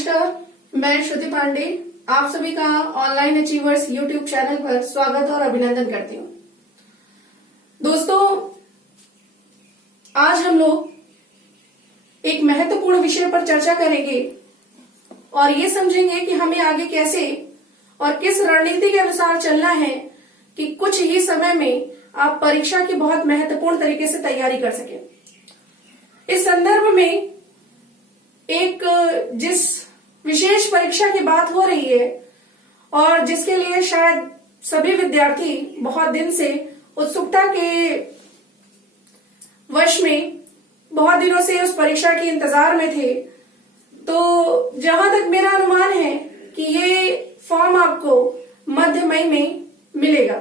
नमस्कार, मैं श्रुति पांडे आप सभी का ऑनलाइन अचीवर्स यूट्यूब चैनल पर स्वागत और अभिनंदन करती हूँ। दोस्तों, आज हम लोग एक महत्वपूर्ण विषय पर चर्चा करेंगे और ये समझेंगे कि हमें आगे कैसे और किस रणनीति के अनुसार चलना है कि कुछ ही समय में आप परीक्षा की बहुत महत्वपूर्ण तरीके से तैयारी कर सकें। इस संदर्भ में एक जिस विशेष परीक्षा की बात हो रही है और जिसके लिए शायद सभी विद्यार्थी बहुत दिन से उत्सुकता के वश में बहुत दिनों से उस परीक्षा के इंतजार में थे, तो जहां तक मेरा अनुमान है कि ये फॉर्म आपको मध्य मई में मिलेगा।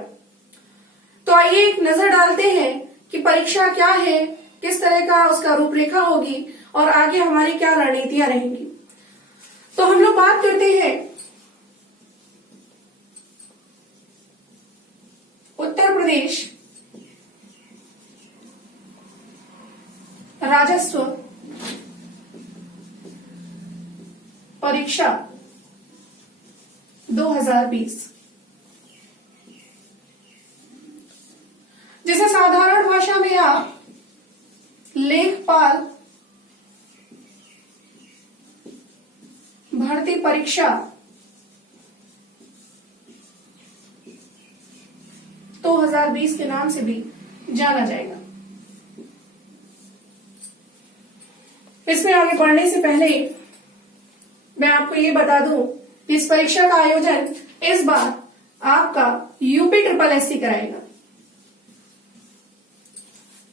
तो आइए एक नजर डालते हैं कि परीक्षा क्या है, किस तरह का उसका रूपरेखा होगी और आगे हमारी क्या रणनीतियां रहेंगी। तो हम लोग बात करते हैं उत्तर प्रदेश राजस्व परीक्षा 2020, जिसे साधारण भाषा में आप लेखपाल भर्ती परीक्षा 2020 के नाम से भी जाना जाएगा। इसमें आगे बढ़ने से पहले मैं आपको ये बता दूं कि इस परीक्षा का आयोजन इस बार आपका यूपी ट्रिपल एससी कराएगा।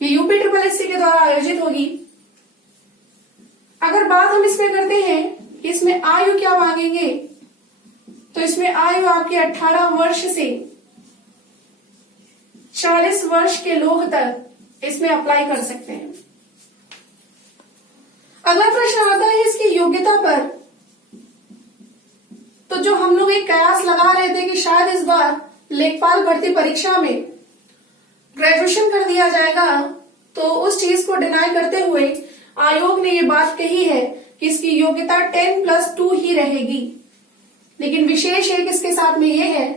ये यूपी ट्रिपल एससी के द्वारा आयोजित होगी। अगर बात हम इसमें करते हैं कि इसमें आयु क्या मांगेंगे, तो इसमें आयु आपके 18 वर्ष से 40 वर्ष के लोग तक इसमें अप्लाई कर सकते हैं। अगला प्रश्न आता है इसकी योग्यता पर। तो जो हम लोग एक कयास लगा रहे थे कि शायद इस बार लेखपाल भर्ती परीक्षा में ग्रेजुएशन कर दिया जाएगा, तो उस चीज को डिनाई करते हुए आयोग ने ये बात कही है कि इसकी योग्यता 10+2 ही रहेगी। लेकिन विशेष एक इसके साथ में ये है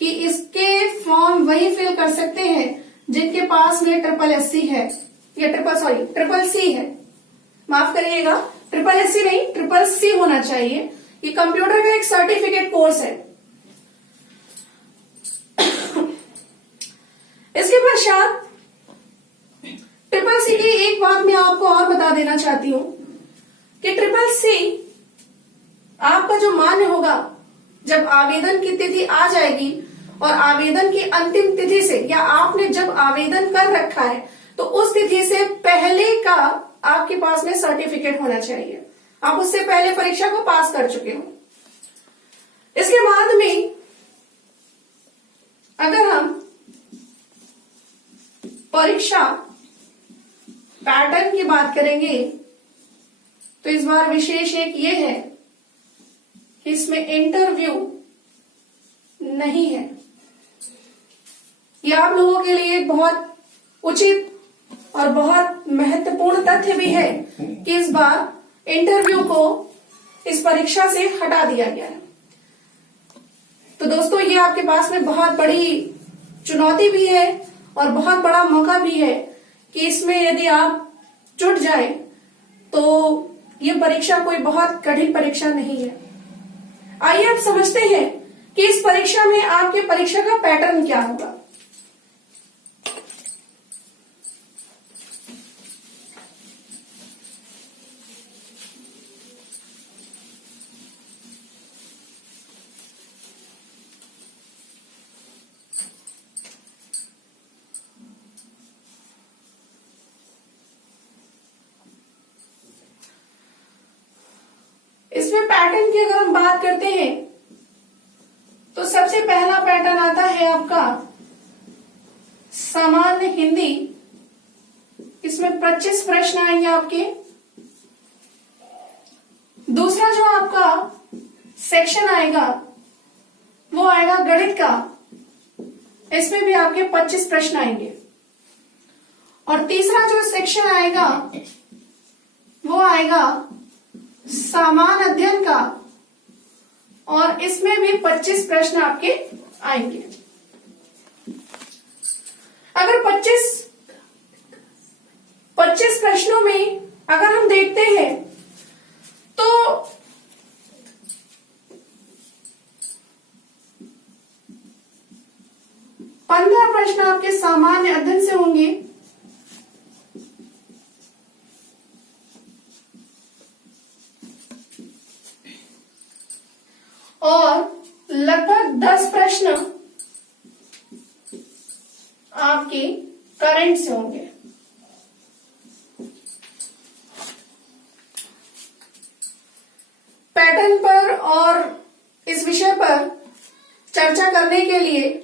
कि इसके फॉर्म वही फिल कर सकते हैं जिनके पास में ट्रिपल एससी है या ट्रिपल सी है। माफ करिएगा, ट्रिपल एससी नहीं, ट्रिपल सी होना चाहिए। ये कंप्यूटर का एक सर्टिफिकेट कोर्स है। इसके पश्चात ट्रिपल सी की एक बात मैं आपको और बता देना चाहती हूं कि ट्रिपल सी आपका जो मान्य होगा जब आवेदन की तिथि आ जाएगी और आवेदन की अंतिम तिथि से या आपने जब आवेदन कर रखा है तो उस तिथि से पहले का आपके पास में सर्टिफिकेट होना चाहिए। आप उससे पहले परीक्षा को पास कर चुके हो। इसके बाद में अगर हम परीक्षा पैटर्न की बात करेंगे तो इस बार विशेष एक ये है कि इसमें इंटरव्यू नहीं है। यह आप लोगों के लिए एक बहुत उचित और बहुत महत्वपूर्ण तथ्य भी है कि इस बार इंटरव्यू को इस परीक्षा से हटा दिया गया है। तो दोस्तों, ये आपके पास में बहुत बड़ी चुनौती भी है और बहुत बड़ा मौका भी है कि इसमें यदि आप जुट जाए तो ये परीक्षा कोई बहुत कठिन परीक्षा नहीं है। आइए अब समझते हैं कि इस परीक्षा में आपके परीक्षा का पैटर्न क्या होगा। इसमें पैटर्न की अगर हम बात करते हैं तो सबसे पहला पैटर्न आता है आपका सामान्य हिंदी। इसमें 25 प्रश्न आएंगे आपके। दूसरा जो आपका सेक्शन आएगा वो आएगा गणित का। इसमें भी आपके 25 प्रश्न आएंगे। और तीसरा जो सेक्शन आएगा वो आएगा सामान्य अध्ययन का, और इसमें भी 25 प्रश्न आपके आएंगे। अगर 25 प्रश्नों में अगर हम देखते हैं तो 15 प्रश्न आपके सामान्य अध्ययन से होंगे, और लगभग 10 प्रश्न आपके करंट से होंगे। पैटर्न पर और इस विषय पर चर्चा करने के लिए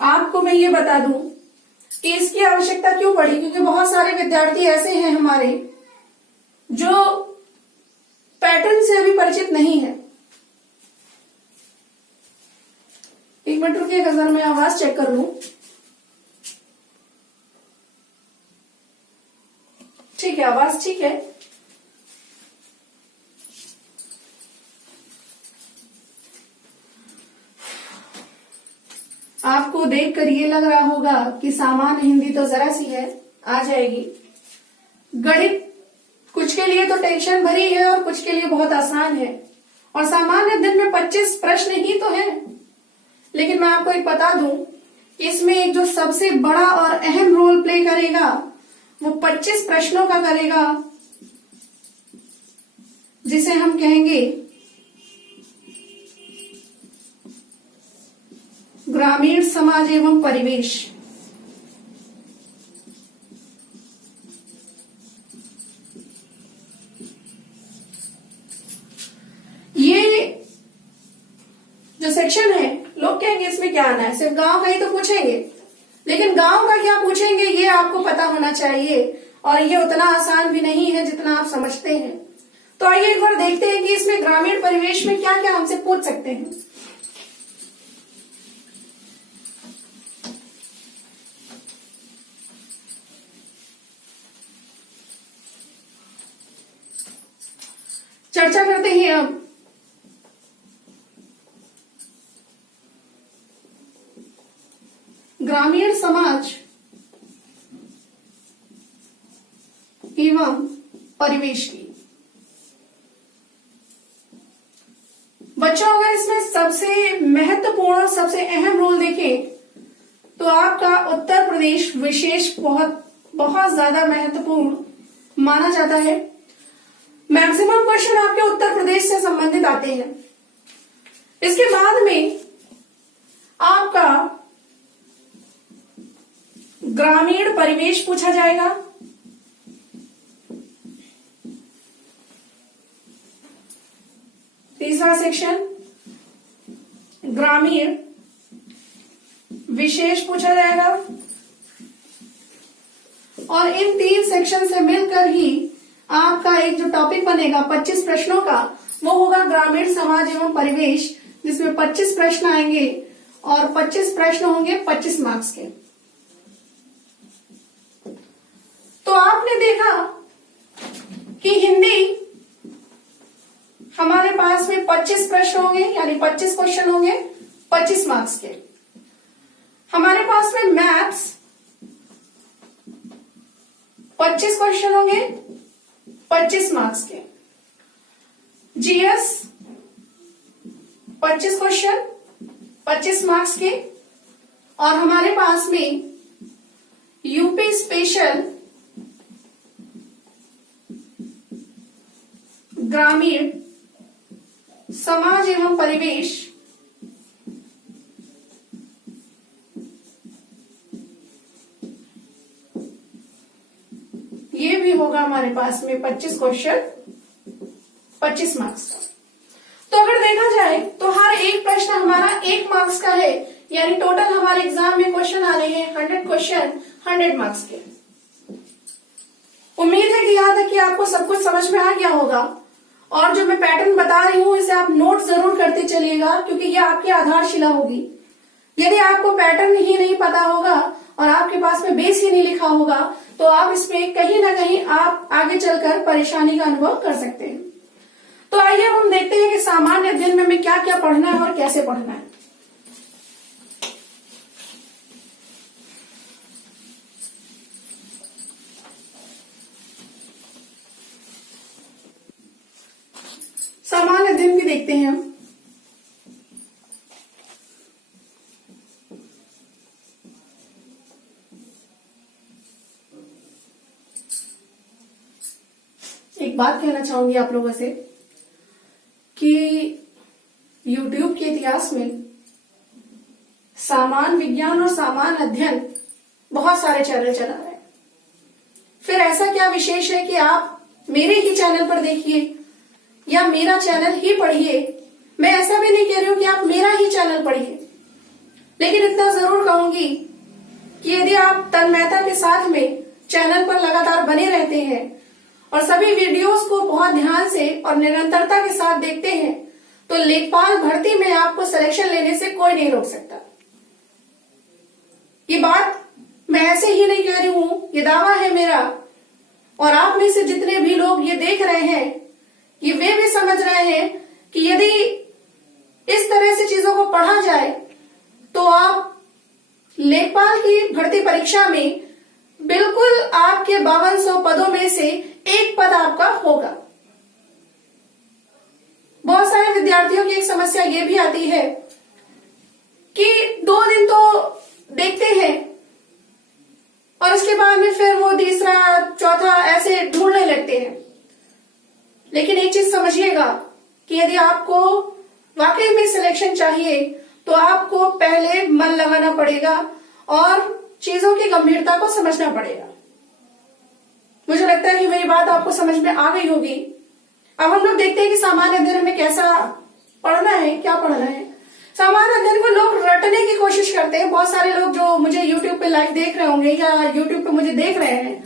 आपको मैं ये बता दूं कि इसकी आवश्यकता क्यों पड़ी, क्योंकि बहुत सारे विद्यार्थी ऐसे हैं हमारे जो पैटर्न से अभी परिचित नहीं है। एक मिनट रुकिएगा, जरा मैं आवाज चेक कर लूं। ठीक है, आवाज ठीक है। आपको देखकर ये लग रहा होगा कि सामान्य हिंदी तो जरा सी है, आ जाएगी। गणित कुछ के लिए तो टेंशन भरी है और कुछ के लिए बहुत आसान है, और सामान्य दिन में 25 प्रश्न ही तो है। लेकिन मैं आपको एक बता दूं कि इसमें एक जो सबसे बड़ा और अहम रोल प्ले करेगा वो 25 प्रश्नों का करेगा, जिसे हम कहेंगे ग्रामीण समाज एवं परिवेश। ये जो सेक्शन है, लोग कहेंगे इसमें क्या आना है, सिर्फ गांव का ही तो पूछेंगे, लेकिन गांव का क्या पूछेंगे ये आपको पता होना चाहिए, और ये उतना आसान भी नहीं है जितना आप समझते हैं। तो आइए एक बार देखते हैं कि इसमें ग्रामीण परिवेश में क्या क्या हमसे पूछ सकते हैं। चर्चा करते हैं अब ग्रामीण समाज एवं परिवेश की। बच्चों, अगर इसमें सबसे महत्वपूर्ण, सबसे अहम रोल देखें तो आपका उत्तर प्रदेश विशेष बहुत ज्यादा महत्वपूर्ण माना जाता है। मैक्सिमम क्वेश्चन आपके उत्तर प्रदेश से संबंधित आते हैं। इसके बाद में आपका ग्रामीण परिवेश पूछा जाएगा, तीसरा सेक्शन ग्रामीण विशेष पूछा जाएगा, और इन 3 सेक्शन से मिलकर ही आपका एक जो टॉपिक बनेगा 25 प्रश्नों का, वो होगा ग्रामीण समाज एवं परिवेश, जिसमें 25 प्रश्न आएंगे और 25 प्रश्न होंगे 25 मार्क्स के। तो आपने देखा कि हिंदी हमारे पास में 25 प्रश्न होंगे, यानी 25 क्वेश्चन होंगे 25 मार्क्स के। हमारे पास में मैथ्स 25 क्वेश्चन होंगे 25 मार्क्स के। जीएस 25 क्वेश्चन 25 मार्क्स के, और हमारे पास में यूपी स्पेशल ग्रामीण समाज एवं परिवेश, ये भी होगा हमारे पास में 25 क्वेश्चन 25 मार्क्स का। तो अगर देखा जाए तो हर एक प्रश्न हमारा 1 मार्क्स का है, यानी टोटल हमारे एग्जाम में क्वेश्चन आ रहे हैं 100 क्वेश्चन 100 मार्क्स के। उम्मीद है कि यहाँ तक कि आपको सब कुछ समझ में आ गया होगा, और जो मैं पैटर्न बता रही हूं इसे आप नोट जरूर करते चलिएगा, क्योंकि ये आपकी आधारशिला होगी। यदि आपको पैटर्न ही नहीं पता होगा और आपके पास में बेस ही नहीं लिखा होगा तो आप इसमें कहीं ना कहीं आप आगे चलकर परेशानी का अनुभव कर सकते हैं। तो आइए हम देखते हैं कि सामान्य अध्ययन में हमें क्या क्या पढ़ना है और कैसे पढ़ना है। सामान्य अध्ययन भी देखते हैं हम। एक बात कहना चाहूंगी आप लोगों से कि YouTube के इतिहास में सामान्य विज्ञान और सामान्य अध्ययन बहुत सारे चैनल चला रहे हैं। फिर ऐसा क्या विशेष है कि आप मेरे ही चैनल पर देखिए या मेरा चैनल ही पढ़िए। मैं ऐसा भी नहीं कह रही हूं कि आप मेरा ही चैनल पढ़िए, लेकिन इतना जरूर कहूंगी कि यदि आप तन्मयता के साथ में चैनल पर लगातार बने रहते हैं और सभी वीडियोस को बहुत ध्यान से और निरंतरता के साथ देखते हैं, तो लेखपाल भर्ती में आपको सिलेक्शन लेने से कोई नहीं रोक सकता। ये बात मैं ऐसे ही नहीं कह रही हूं, ये दावा है मेरा। और आप में से जितने भी लोग ये देख रहे हैं, ये वे भी समझ रहे हैं कि यदि इस तरह से चीजों को पढ़ा जाए तो आप लेखपाल की भर्ती परीक्षा में बिल्कुल आपके 5200 पदों में से एक पद आपका होगा। बहुत सारे विद्यार्थियों की एक समस्या ये भी आती है कि 2 दिन तो देखते हैं और उसके बाद में फिर वो तीसरा चौथा ऐसे ढूंढने लगते हैं। लेकिन एक चीज समझिएगा कि यदि आपको वाकई में सिलेक्शन चाहिए तो आपको पहले मन लगाना पड़ेगा और चीजों की गंभीरता को समझना पड़ेगा। मुझे लगता है कि मेरी बात आपको समझ में आ गई होगी। अब हम लोग देखते हैं कि सामान्य अध्ययन हमें कैसा पढ़ना है, क्या पढ़ना है। सामान्य अध्ययन को लोग रटने की कोशिश करते हैं। बहुत सारे लोग जो मुझे YouTube पे लाइव देख रहे होंगे या YouTube पे मुझे देख रहे हैं,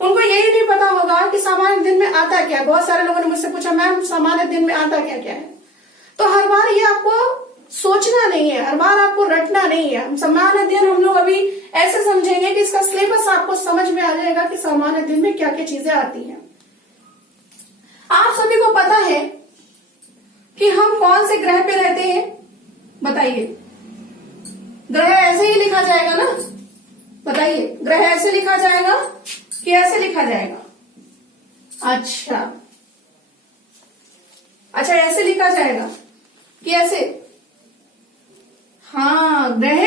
उनको यही नहीं पता होगा कि सामान्य अध्ययन में आता क्या है। बहुत सारे लोगों ने मुझसे पूछा, मैम सामान्य अध्ययन में आता क्या क्या है। तो हर बार ये आपको सोचना नहीं है, हर बार आपको रटना नहीं है। सामान्य अध्ययन हम लोग अभी ऐसे समझेंगे कि इसका सिलेबस आपको समझ में आ जाएगा कि सामान्य अध्ययन में क्या क्या चीजें आती हैं। आप सभी को पता है कि हम कौन से ग्रह पे रहते हैं, बताइए। ग्रह ऐसे ही लिखा जाएगा ना, बताइए। ग्रह ऐसे लिखा जाएगा कि ऐसे लिखा जाएगा? अच्छा, ऐसे लिखा जाएगा कि ऐसे? हाँ, ग्रह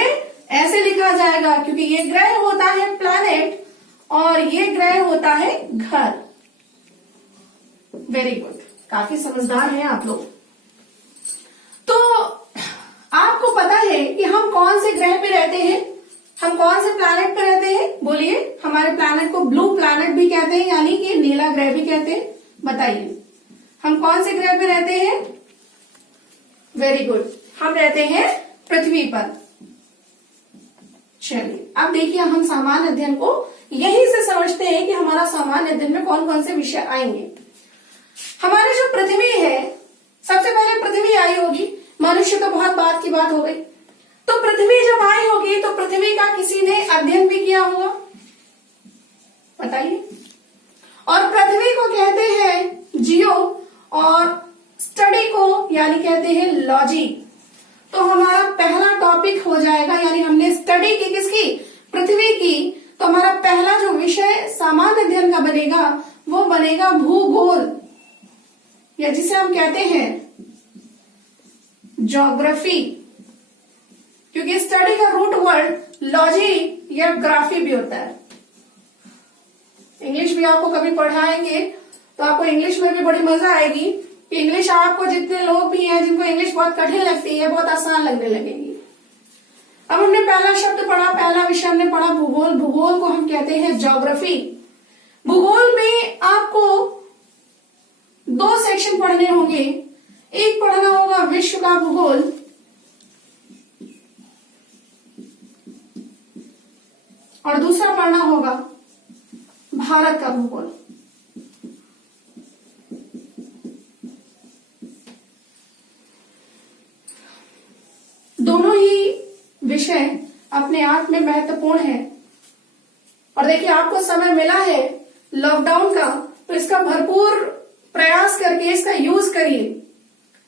ऐसे लिखा जाएगा क्योंकि ये ग्रह होता है प्लैनेट और ये ग्रह होता है घर। वेरी गुड, काफी समझदार हैं आप लोग। तो आपको पता है कि हम कौन से ग्रह पे रहते हैं, हम कौन से प्लैनेट पे रहते हैं? बोलिए। हमारे प्लैनेट को ब्लू प्लैनेट भी कहते हैं, यानी कि नीला ग्रह भी कहते हैं। बताइए, हम कौन से ग्रह पे रहते हैं? वेरी गुड, हम रहते हैं पृथ्वी पर। चलिए, अब देखिए, हम सामान्य अध्ययन को यहीं से समझते हैं कि हमारा सामान्य अध्ययन में कौन कौन से विषय आएंगे। हमारी जो पृथ्वी है, सबसे पहले पृथ्वी आई होगी। मनुष्य तो बहुत बात की बात हो गई। तो पृथ्वी जब आई होगी तो पृथ्वी का किसी ने अध्ययन भी किया होगा, बताइए। और पृथ्वी को कहते हैं जियो और स्टडी को यानी कहते हैं लॉजी। तो हमारा पहला टॉपिक हो जाएगा, यानी हमने स्टडी की किसकी? पृथ्वी की। तो हमारा पहला जो विषय सामान्य अध्ययन का बनेगा वो बनेगा भूगोल, या जिसे हम कहते हैं ज्योग्राफी, क्योंकि स्टडी का रूट वर्ड लॉजी या ग्राफी भी होता है। इंग्लिश भी आपको कभी पढ़ाएंगे तो आपको इंग्लिश में भी बड़ी मजा आएगी कि इंग्लिश आपको जितने लोग भी हैं जिनको इंग्लिश बहुत कठिन लगती है, बहुत आसान लगने लगेगी। अब हमने पहला शब्द पढ़ा, पहला विषय हमने पढ़ा भूगोल। भूगोल को हम कहते हैं ज्योग्राफी। भूगोल में आपको 2 सेक्शन पढ़ने होंगे। एक पढ़ना होगा विश्व का भूगोल और दूसरा पढ़ना होगा भारत का भूगोल। दोनों ही विषय अपने आप में महत्वपूर्ण है और देखिए आपको समय मिला है लॉकडाउन का, तो इसका भरपूर प्रयास करके इसका यूज करिए,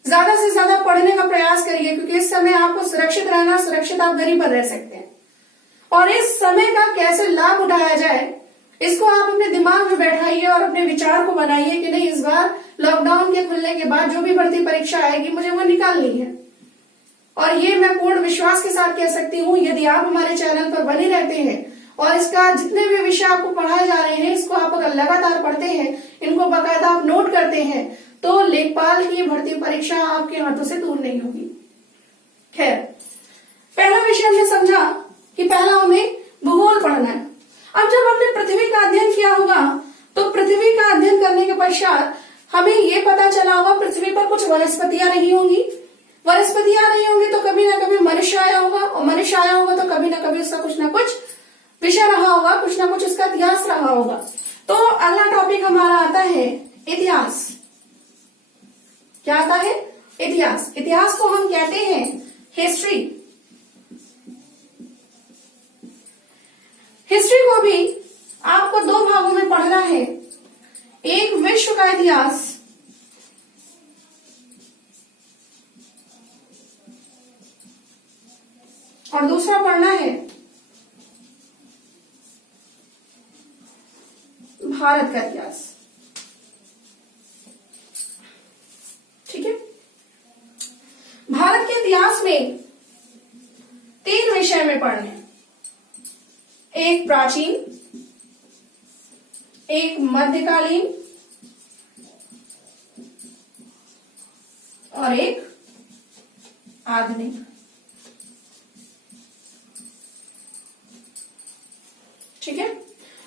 ज्यादा से ज्यादा पढ़ने का प्रयास करिए, क्योंकि इस समय आपको सुरक्षित रहना, सुरक्षित आप घर ही पर रह सकते हैं। और इस समय का कैसे लाभ उठाया जाए, इसको आप अपने दिमाग में बैठाइए और अपने विचार को बनाइए कि नहीं, इस बार लॉकडाउन के खुलने के बाद जो भी भर्ती परीक्षा आएगी मुझे वो निकालनी है। और ये मैं पूर्ण विश्वास के साथ कह सकती हूँ, यदि आप हमारे चैनल पर बने रहते हैं और इसका जितने भी विषय आपको पढ़ाए जा रहे हैं, इसको आप अगर लगातार पढ़ते हैं, इनको बाकायदा आप नोट करते हैं, तो लेखपाल की भर्ती परीक्षा आपके हाथों से दूर नहीं होगी। खैर, पहला विषय हमने समझा कि पहला हमें भूगोल पढ़ना है। अब जब हमने पृथ्वी का अध्ययन किया होगा, तो पृथ्वी का अध्ययन करने के पश्चात हमें ये पता चला होगा पृथ्वी पर कुछ वनस्पतियां रही होंगी। वनस्पतियां रही होंगी तो कभी ना कभी मनुष्य आया होगा, और मनुष्य आया होगा तो कभी ना कभी उसका कुछ ना कुछ विषय रहा होगा, कुछ ना कुछ उसका इतिहास रहा होगा। तो अगला टॉपिक हमारा आता है इतिहास। क्या आता है? इतिहास। इतिहास को हम कहते हैं हिस्ट्री। हिस्ट्री को भी आपको दो भागों में पढ़ना है, एक विश्व का इतिहास और दूसरा पढ़ना है भारत का इतिहास। ठीक है, भारत के इतिहास में 3 विषय में पढ़ने हैं, एक प्राचीन, एक मध्यकालीन और एक आधुनिक। ठीक है,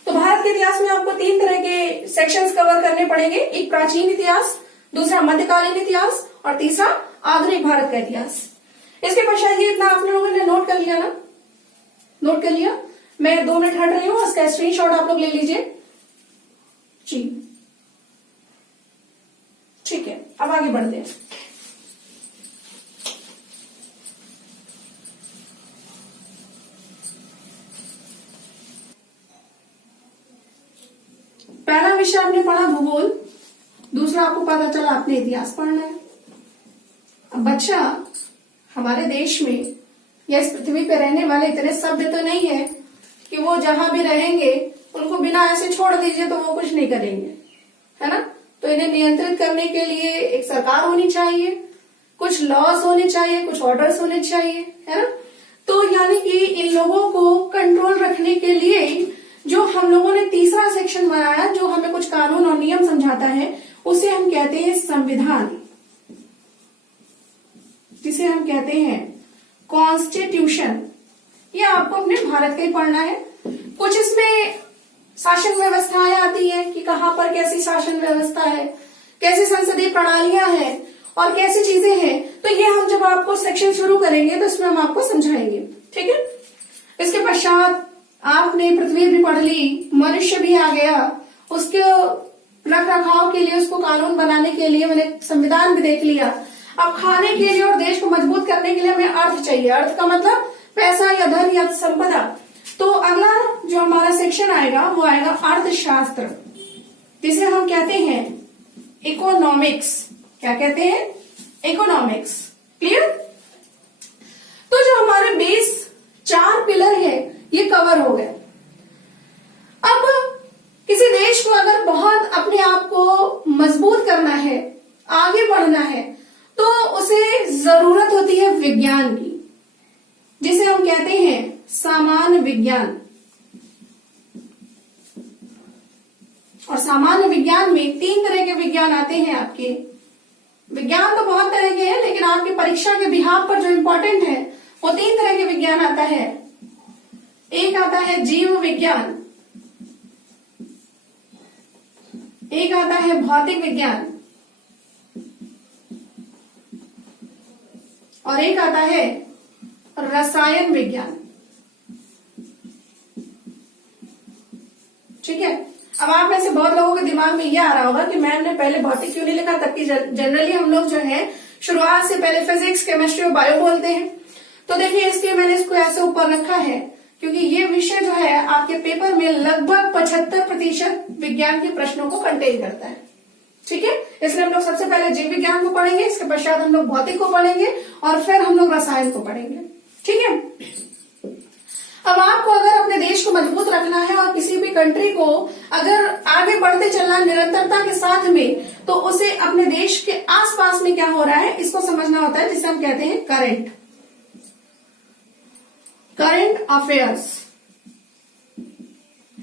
तो भारत के इतिहास में आपको 3 तरह के सेक्शंस कवर करने पड़ेंगे, एक प्राचीन इतिहास, दूसरा मध्यकालीन इतिहास और तीसरा आधुनिक भारत का इतिहास। इसके पश्चात ये इतना आप लोगों ने नोट कर लिया ना? नोट कर लिया? मैं 2 मिनट हट रही हूं, उसका स्क्रीनशॉट आप लोग ले लीजिए जी। ठीक है, अब आगे बढ़ते हैं। पहला विषय आपने पढ़ा भूगोल, दूसरा आपको पता चला आपने इतिहास पढ़ना है। अब बच्चा, हमारे देश में या इस पृथ्वी पे रहने वाले इतने सभ्य तो नहीं है कि वो जहां भी रहेंगे उनको बिना ऐसे छोड़ दीजिए तो वो कुछ नहीं करेंगे, है ना? तो इन्हें नियंत्रित करने के लिए एक सरकार होनी चाहिए, कुछ लॉज होने चाहिए, कुछ ऑर्डर्स होने चाहिए, है ना? तो यानी कि इन लोगों को कंट्रोल रखने के लिए जो हम लोगों ने तीसरा सेक्शन बनाया, जो हमें कुछ कानून और नियम समझाता है, उसे हम कहते हैं संविधान, जिसे हम कहते हैं कॉन्स्टिट्यूशन। ये आपको अपने भारत का ही पढ़ना है। कुछ इसमें शासन व्यवस्थाएं आती है कि कहाँ पर कैसी शासन व्यवस्था है, कैसी संसदीय प्रणालियां हैं और कैसी चीजें हैं। तो ये हम जब आपको सेक्शन शुरू करेंगे तो इसमें हम आपको समझाएंगे। ठीक है, इसके पश्चात आपने पृथ्वी भी पढ़ ली, मनुष्य भी आ गया, उसके रख रखाव के लिए, उसको कानून बनाने के लिए मैंने संविधान भी देख लिया। अब खाने के लिए और देश को मजबूत करने के लिए हमें अर्थ चाहिए। अर्थ का मतलब पैसा या धन या संपदा। तो अगला जो हमारा सेक्शन आएगा वो आएगा अर्थशास्त्र, जिसे हम कहते हैं इकोनॉमिक्स। क्या कहते हैं? इकोनॉमिक्स। क्लियर? तो जो हमारे बेस 4 पिलर है ये कवर हो गए। अब किसी देश को अगर बहुत अपने आप को मजबूत करना है, आगे बढ़ना है, तो उसे जरूरत होती है विज्ञान की, जिसे हम कहते हैं सामान्य विज्ञान। और सामान्य विज्ञान में 3 तरह के विज्ञान आते हैं आपके। विज्ञान तो बहुत तरह के हैं, लेकिन आपकी परीक्षा के बिहाफ पर जो इम्पोर्टेंट है वो 3 तरह के विज्ञान आता है। एक आता है जीव विज्ञान, एक आता है भौतिक विज्ञान और एक आता है रसायन विज्ञान। ठीक है, अब आप में से बहुत लोगों के दिमाग में यह आ रहा होगा कि मैम ने पहले भौतिक क्यों नहीं लिखा, तबकि जनरली हम लोग जो है शुरुआत से पहले फिजिक्स, केमिस्ट्री और बायो बोलते हैं। तो देखिए, इसलिए मैंने इसको ऐसे ऊपर रखा है क्योंकि ये विषय जो है आपके पेपर में लगभग 75% विज्ञान के प्रश्नों को कंटेन करता है। ठीक है, इसलिए हम लोग सबसे पहले जीव विज्ञान को पढ़ेंगे, इसके पश्चात हम लोग भौतिक को पढ़ेंगे और फिर हम लोग रसायन को पढ़ेंगे। ठीक है, अब आपको अगर अपने देश को मजबूत रखना है और किसी भी कंट्री को अगर आगे बढ़ते चलना है निरंतरता के साथ में, तो उसे अपने देश के आसपास में क्या हो रहा है इसको समझना होता है, जिसे हम कहते हैं करंट अफेयर्स।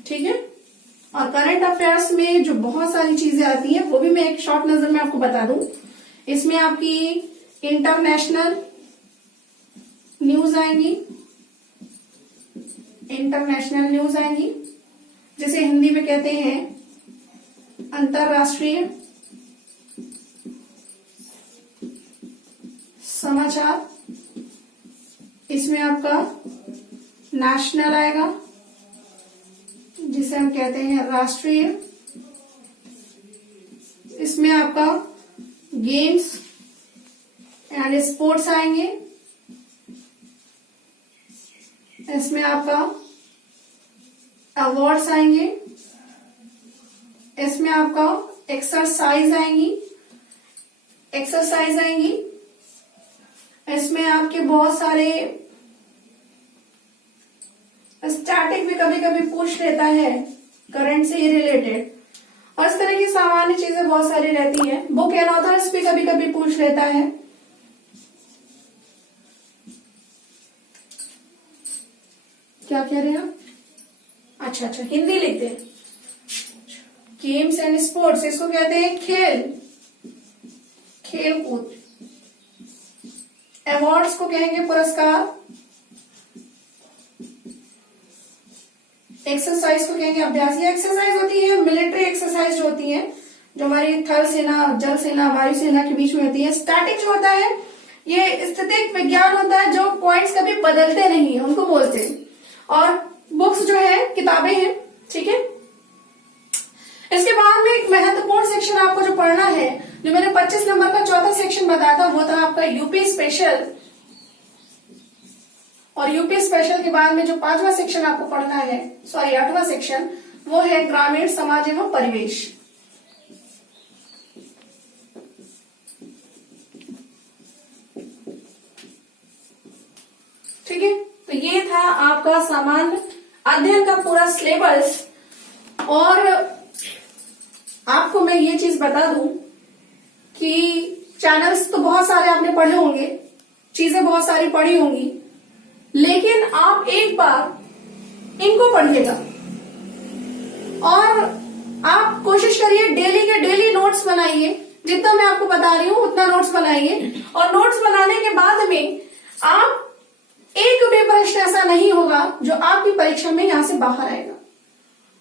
ठीक है, और करंट अफेयर्स में जो बहुत सारी चीजें आती हैं वो भी मैं एक शॉर्ट नजर में आपको बता दूं। इसमें आपकी इंटरनेशनल न्यूज आएंगी, जिसे हिंदी में कहते हैं अंतरराष्ट्रीय समाचार। इसमें आपका नेशनल आएगा, जिसे हम कहते हैं राष्ट्रीय। इसमें आपका गेम्स एंड स्पोर्ट्स आएंगे। इसमें आपका अवार्ड्स आएंगे। इसमें आपका एक्सरसाइज आएंगी। इसमें आपके बहुत सारे स्टैटिक भी कभी कभी पूछ लेता है करंट से रिलेटेड, और इस तरह की सामान्य चीजें बहुत सारी रहती हैं। बुक एंड ऑथर्स भी कभी कभी पूछ लेता है। क्या कह रहे हैं आप? अच्छा, हिंदी लिखते हैं। गेम्स एंड स्पोर्ट्स, इसको कहते हैं खेल कूद। अवार्ड्स को कहेंगे पुरस्कार। एक्सरसाइज को कहेंगे अभ्यास। ये एक्सरसाइज होती है मिलिट्री एक्सरसाइज जो होती है, जो हमारी थल सेना, जल सेना, वायु सेना के बीच में होती है। स्टैटिक जो होता है ये स्थितिक विज्ञान होता है, जो पॉइंट्स कभी बदलते नहीं है उनको बोलते हैं। और बुक्स जो है किताबें हैं। ठीक है, इसके बाद में एक महत्वपूर्ण सेक्शन आपको जो पढ़ना है, जो मैंने 25 नंबर का चौथा सेक्शन बताया था, वो था आपका यूपी स्पेशल। और यूपी स्पेशल के बाद में जो 5वां सेक्शन आपको पढ़ना है, 8वां सेक्शन, वो है ग्रामीण समाज एवं परिवेश। ठीक है, तो ये था आपका सामान्य अध्ययन का पूरा सिलेबस। और आपको मैं ये चीज बता दूं कि चैनल्स तो बहुत सारे आपने पढ़े होंगे, चीजें बहुत सारी पढ़ी होंगी, लेकिन आप एक बार इनको पढ़िएगा और आप कोशिश करिए डेली के डेली नोट्स बनाइए। जितना मैं आपको बता रही हूं उतना नोट्स बनाइए, और नोट्स बनाने के बाद में आप एक भी प्रश्न ऐसा नहीं होगा जो आपकी परीक्षा में यहां से बाहर आएगा।